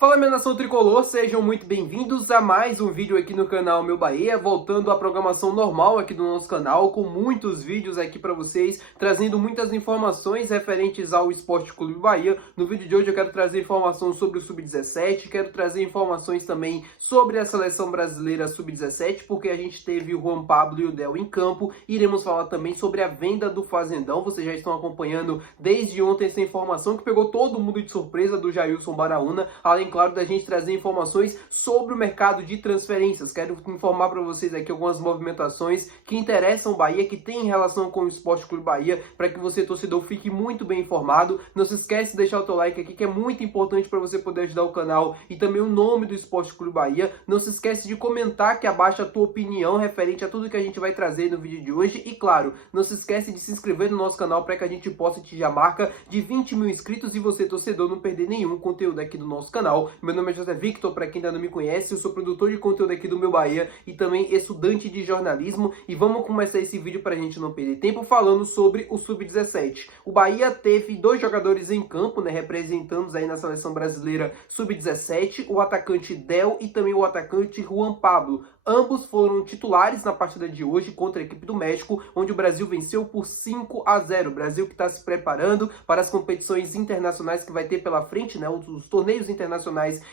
Fala, minha nação tricolor, sejam muito bem-vindos a mais um vídeo aqui no canal Meu Bahia, voltando à programação normal aqui do nosso canal, com muitos vídeos aqui para vocês, trazendo muitas informações referentes ao Esporte Clube Bahia. No vídeo de hoje eu quero trazer informação sobre o Sub-17, quero trazer informações também sobre a Seleção Brasileira Sub-17, porque a gente teve o Juan Pablo e o Del em campo. Iremos falar também sobre a venda do Fazendão, vocês já estão acompanhando desde ontem essa informação que pegou todo mundo de surpresa do Jailson Baraúna, além claro, da gente trazer informações sobre o mercado de transferências. Quero informar para vocês aqui algumas movimentações que interessam o Bahia, que tem relação com o Esporte Clube Bahia, para que você, torcedor, fique muito bem informado. Não se esquece de deixar o teu like aqui, que é muito importante para você poder ajudar o canal e também o nome do Esporte Clube Bahia. Não se esquece de comentar aqui abaixo a tua opinião referente a tudo que a gente vai trazer no vídeo de hoje. E claro, não se esquece de se inscrever no nosso canal para que a gente possa atingir a marca de 20 mil inscritos e você, torcedor, não perder nenhum conteúdo aqui do nosso canal. Meu nome é José Victor, para quem ainda não me conhece, eu sou produtor de conteúdo aqui do Meu Bahia e também estudante de jornalismo. E vamos começar esse vídeo para a gente não perder tempo falando sobre o Sub-17. O Bahia teve dois jogadores em campo, né, representando aí na Seleção Brasileira Sub-17, o atacante Del e também o atacante Juan Pablo. Ambos foram titulares na partida de hoje contra a equipe do México, onde o Brasil venceu por 5-0. O Brasil que está se preparando para as competições internacionais que vai ter pela frente, né, os torneios internacionais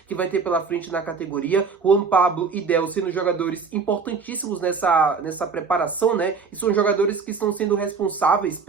que vai ter pela frente na categoria. Juan Pablo e Del sendo jogadores importantíssimos nessa preparação, né? E são jogadores que estão sendo responsáveis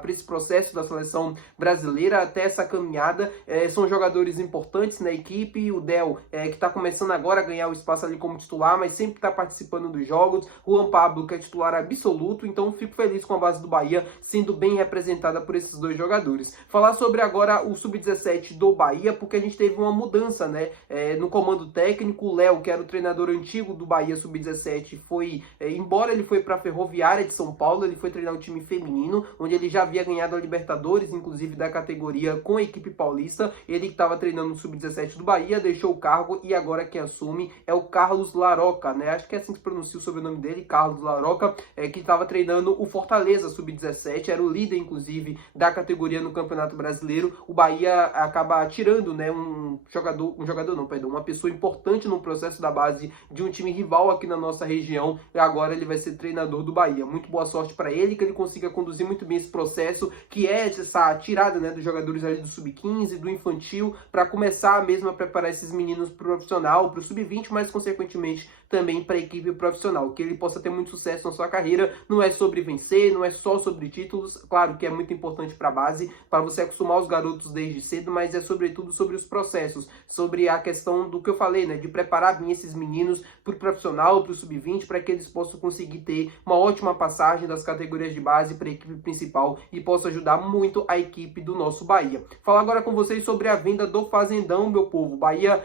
por esse processo da seleção brasileira até essa caminhada. São jogadores importantes na equipe. O Del, que está começando agora a ganhar o espaço ali como titular, mas sempre está participando dos jogos. Juan Pablo, que é titular absoluto, então fico feliz com a base do Bahia sendo bem representada por esses dois jogadores. Falar sobre agora o Sub-17 do Bahia, porque a gente teve uma mudança, né? No comando técnico, o Léo, que era o treinador antigo do Bahia Sub-17, foi, embora ele foi para a Ferroviária de São Paulo, ele foi treinar o time feminino, onde ele já havia ganhado a Libertadores, inclusive da categoria com a equipe paulista. Ele que estava treinando o Sub-17 do Bahia, deixou o cargo e agora quem assume é o Carlos Laroca, né? Acho que é assim que se pronuncia o sobrenome dele, Carlos Laroca, que estava treinando o Fortaleza Sub-17, era o líder, inclusive, da categoria no Campeonato Brasileiro. O Bahia acaba tirando, né, uma pessoa importante no processo da base de um time rival aqui na nossa região, e agora ele vai ser treinador do Bahia. Muito boa sorte para ele, que ele consiga conduzir muito bem esse processo, que é essa tirada, né, dos jogadores ali do Sub-15, do infantil, para começar mesmo a preparar esses meninos para o profissional, para o Sub-20, mas consequentemente também para a equipe profissional, que ele possa ter muito sucesso na sua carreira. Não é sobre vencer, não é só sobre títulos, claro que é muito importante para a base, para você acostumar os garotos desde cedo, mas é sobretudo sobre os processos, sobre a questão do que eu falei, né, de preparar bem esses meninos para o profissional, para o Sub-20, para que eles possam conseguir ter uma ótima passagem das categorias de base para a equipe principal e possa ajudar muito a equipe do nosso Bahia. Falar agora com vocês sobre a venda do Fazendão, meu povo. Bahia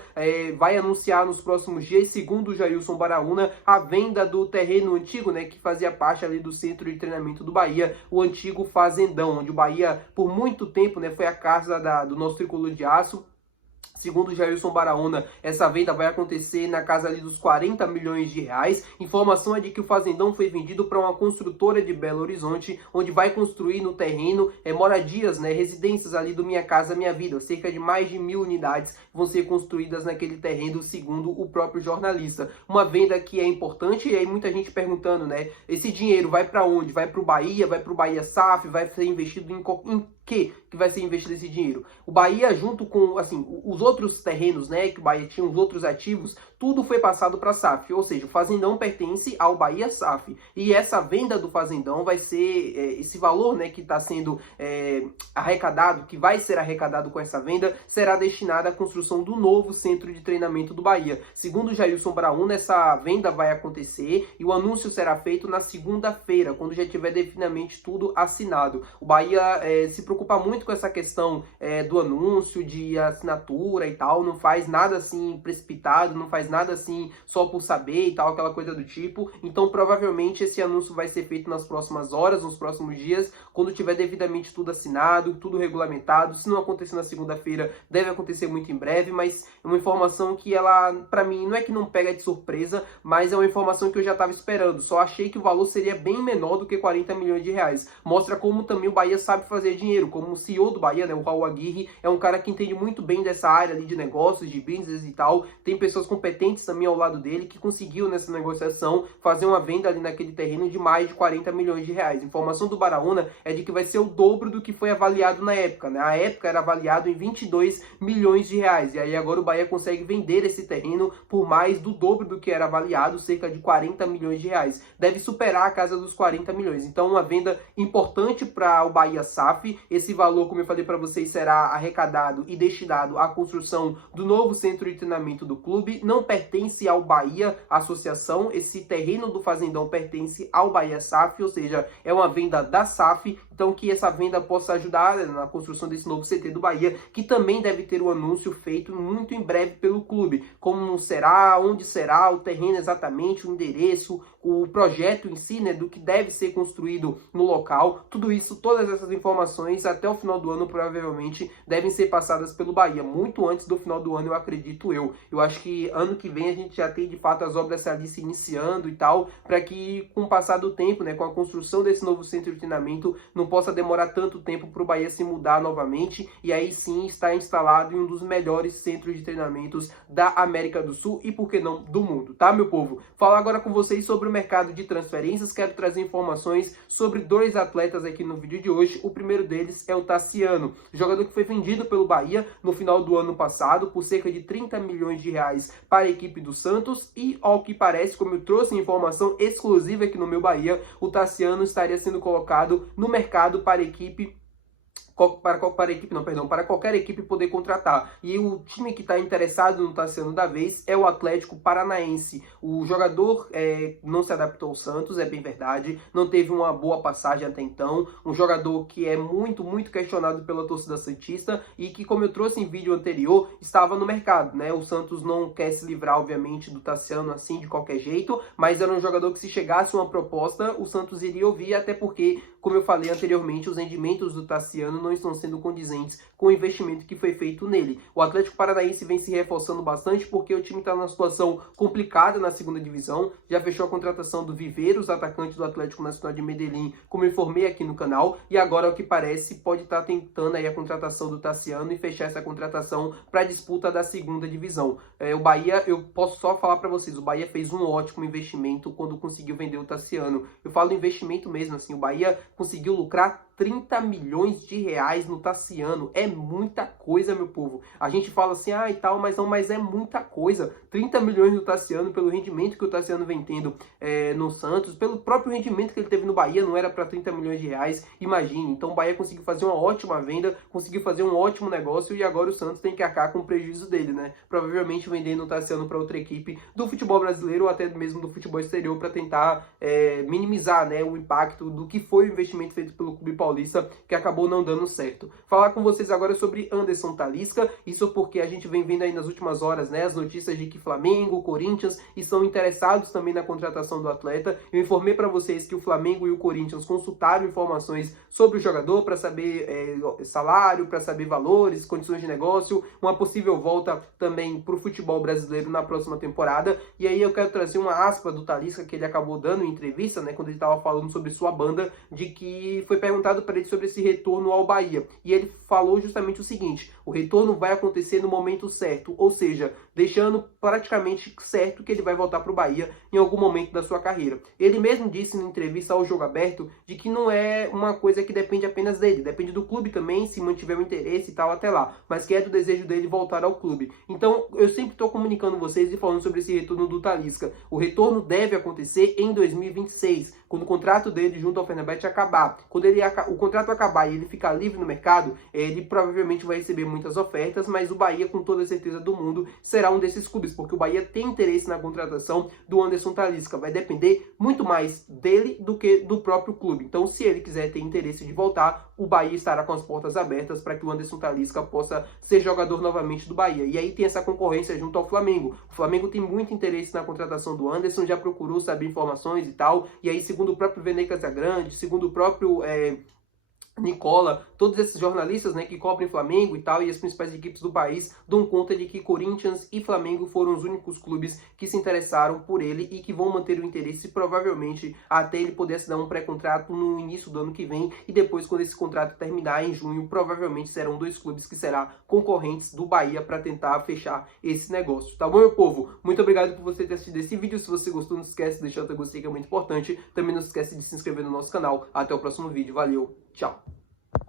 vai anunciar nos próximos dias, segundo o Jailson Baraúna, a venda do terreno antigo, né, que fazia parte ali do centro de treinamento do Bahia, o antigo Fazendão, onde o Bahia por muito tempo, né, foi a casa do nosso tricolor de aço. Segundo o Jailson Baraúna, essa venda vai acontecer na casa ali dos 40 milhões de reais. Informação é de que o Fazendão foi vendido para uma construtora de Belo Horizonte, onde vai construir no terreno moradias, né, residências ali do Minha Casa Minha Vida. Cerca de mais de 1.000 unidades vão ser construídas naquele terreno, segundo o próprio jornalista. Uma venda que é importante, e aí muita gente perguntando, né, esse dinheiro vai para onde? Vai para o Bahia? Vai para o Bahia SAF? Vai ser investido em que vai ser investido esse dinheiro? O Bahia, junto com, assim, os outros terrenos, né, que o Bahia tinha, os outros ativos, tudo foi passado para a SAF, ou seja, o Fazendão pertence ao Bahia SAF, e essa venda do Fazendão vai ser, esse valor, né, que está sendo arrecadado, que vai ser arrecadado com essa venda, será destinado à construção do novo centro de treinamento do Bahia. Segundo o Jailson Baraúna, essa venda vai acontecer e o anúncio será feito na segunda-feira, quando já tiver definitivamente tudo assinado. O Bahia se preocupa muito com essa questão do anúncio, de assinatura e tal, não faz nada assim precipitado, não faz nada assim só por saber e tal, aquela coisa do tipo. Então provavelmente esse anúncio vai ser feito nas próximas horas, nos próximos dias, quando tiver devidamente tudo assinado, tudo regulamentado. Se não acontecer na segunda-feira, deve acontecer muito em breve, mas é uma informação que ela, para mim, não é que não pega de surpresa, mas é uma informação que eu já estava esperando. Só achei que o valor seria bem menor do que 40 milhões de reais. Mostra como também o Bahia sabe fazer dinheiro. financeiro, como o CEO do Bahia, né, o Raul Aguirre, é um cara que entende muito bem dessa área ali de negócios, de business e tal. Tem pessoas competentes também ao lado dele que conseguiu nessa negociação fazer uma venda ali naquele terreno de mais de 40 milhões de reais. A informação do Baraúna é de que vai ser o dobro do que foi avaliado na época, né? A época era avaliado em 22 milhões de reais. E aí agora o Bahia consegue vender esse terreno por mais do dobro do que era avaliado, cerca de 40 milhões de reais. Deve superar a casa dos 40 milhões. Então, uma venda importante para o Bahia SAF. Esse valor, como eu falei para vocês, será arrecadado e destinado à construção do novo centro de treinamento do clube. Não pertence ao Bahia Associação. Esse terreno do Fazendão pertence ao Bahia SAF, ou seja, é uma venda da SAF. Então, que essa venda possa ajudar na construção desse novo CT do Bahia, que também deve ter um anúncio feito muito em breve pelo clube. Como será, onde será, o terreno exatamente, o endereço, o projeto em si, né, do que deve ser construído no local. Tudo isso, todas essas informações, até o final do ano, provavelmente, devem ser passadas pelo Bahia. Muito antes do final do ano, eu acredito eu. Eu acho que ano que vem a gente já tem, de fato, as obras ali se iniciando e tal, para que, com o passar do tempo, né, com a construção desse novo centro de treinamento, não possa demorar tanto tempo para o Bahia se mudar novamente e aí sim estar instalado em um dos melhores centros de treinamentos da América do Sul e, por que não, do mundo, tá, meu povo? Falar agora com vocês sobre o mercado de transferências. Quero trazer informações sobre dois atletas aqui no vídeo de hoje. O primeiro deles é o Tassiano, jogador que foi vendido pelo Bahia no final do ano passado por cerca de 30 milhões de reais para a equipe do Santos e, ao que parece, como eu trouxe informação exclusiva aqui no meu Bahia, o Tassiano estaria sendo colocado no mercado para a equipe para qualquer equipe poder contratar. E o time que está interessado no Tassiano da vez é o Atlético Paranaense. O jogador não se adaptou ao Santos, é bem verdade, não teve uma boa passagem até então, um jogador que é muito questionado pela torcida santista e que, como eu trouxe em vídeo anterior, estava no mercado, né? O Santos não quer se livrar, obviamente, do Tassiano assim de qualquer jeito, mas era um jogador que, se chegasse uma proposta, o Santos iria ouvir, até porque, como eu falei anteriormente, os rendimentos do Tassiano não estão sendo condizentes com o investimento que foi feito nele. O Atlético Paranaense vem se reforçando bastante porque o time está numa situação complicada na segunda divisão. Já fechou a contratação do Viveiros, atacante do Atlético Nacional de Medellín, como eu informei aqui no canal, e agora, ao que parece, pode estar tentando aí a contratação do Tassiano e fechar essa contratação para a disputa da segunda divisão. O Bahia, eu posso só falar para vocês, o Bahia fez um ótimo investimento quando conseguiu vender o Tassiano. Eu falo investimento mesmo, assim, o Bahia conseguiu lucrar 30 milhões de reais no Tassiano. É muita coisa, meu povo. A gente fala assim, e tal, mas não, mas é muita coisa. 30 milhões no Tassiano, pelo rendimento que o Tassiano vem tendo no Santos, pelo próprio rendimento que ele teve no Bahia, não era para 30 milhões de reais, imagine. Então o Bahia conseguiu fazer uma ótima venda, conseguiu fazer um ótimo negócio e agora o Santos tem que arcar com o prejuízo dele, né? Provavelmente vendendo o Tassiano para outra equipe do futebol brasileiro ou até mesmo do futebol exterior para tentar minimizar, né, o impacto do que foi o investimento feito pelo clube paulista, que acabou não dando certo. Falar com vocês agora sobre Anderson Talisca, isso porque a gente vem vendo aí nas últimas horas, né, as notícias de que Flamengo, Corinthians estão interessados também na contratação do atleta. Eu informei para vocês que o Flamengo e o Corinthians consultaram informações sobre o jogador para saber salário, para saber valores, condições de negócio, uma possível volta também para o futebol brasileiro na próxima temporada. E aí eu quero trazer uma aspa do Talisca que ele acabou dando em entrevista, né, quando ele estava falando sobre sua banda, de que foi perguntado para ele sobre esse retorno ao Bahia. E ele falou justamente o seguinte: o retorno vai acontecer no momento certo, ou seja, deixando praticamente certo que ele vai voltar para o Bahia em algum momento da sua carreira. Ele mesmo disse na entrevista ao Jogo Aberto de que não é uma coisa que depende apenas dele, depende do clube também, se mantiver o interesse e tal até lá, mas que é do desejo dele voltar ao clube. Então, eu sempre estou comunicando vocês e falando sobre esse retorno do Talisca. O retorno deve acontecer em 2026, quando o contrato dele junto ao Fenerbahçe acabar. Quando o contrato acabar e ele ficar livre no mercado, ele provavelmente vai receber muitas ofertas, mas o Bahia, com toda a certeza do mundo, será um desses clubes, porque o Bahia tem interesse na contratação do Anderson Talisca. Vai depender muito mais dele do que do próprio clube. Então, se ele quiser ter interesse de voltar, o Bahia estará com as portas abertas para que o Anderson Talisca possa ser jogador novamente do Bahia. E aí tem essa concorrência junto ao Flamengo. O Flamengo tem muito interesse na contratação do Anderson, já procurou saber informações e tal, e aí, segundo o próprio Vene Casagrande, segundo o próprio Nicola, todos esses jornalistas, né, que cobrem Flamengo e tal, e as principais equipes do país dão conta de que Corinthians e Flamengo foram os únicos clubes que se interessaram por ele e que vão manter o interesse provavelmente até ele poder assinar um pré-contrato no início do ano que vem, e depois, quando esse contrato terminar em junho, provavelmente serão 2 clubes que serão concorrentes do Bahia para tentar fechar esse negócio. Tá bom, meu povo? Muito obrigado por você ter assistido esse vídeo. Se você gostou, não esquece de deixar o seu gostei, que é muito importante. Também não esquece de se inscrever no nosso canal. Até o próximo vídeo. Valeu, tchau!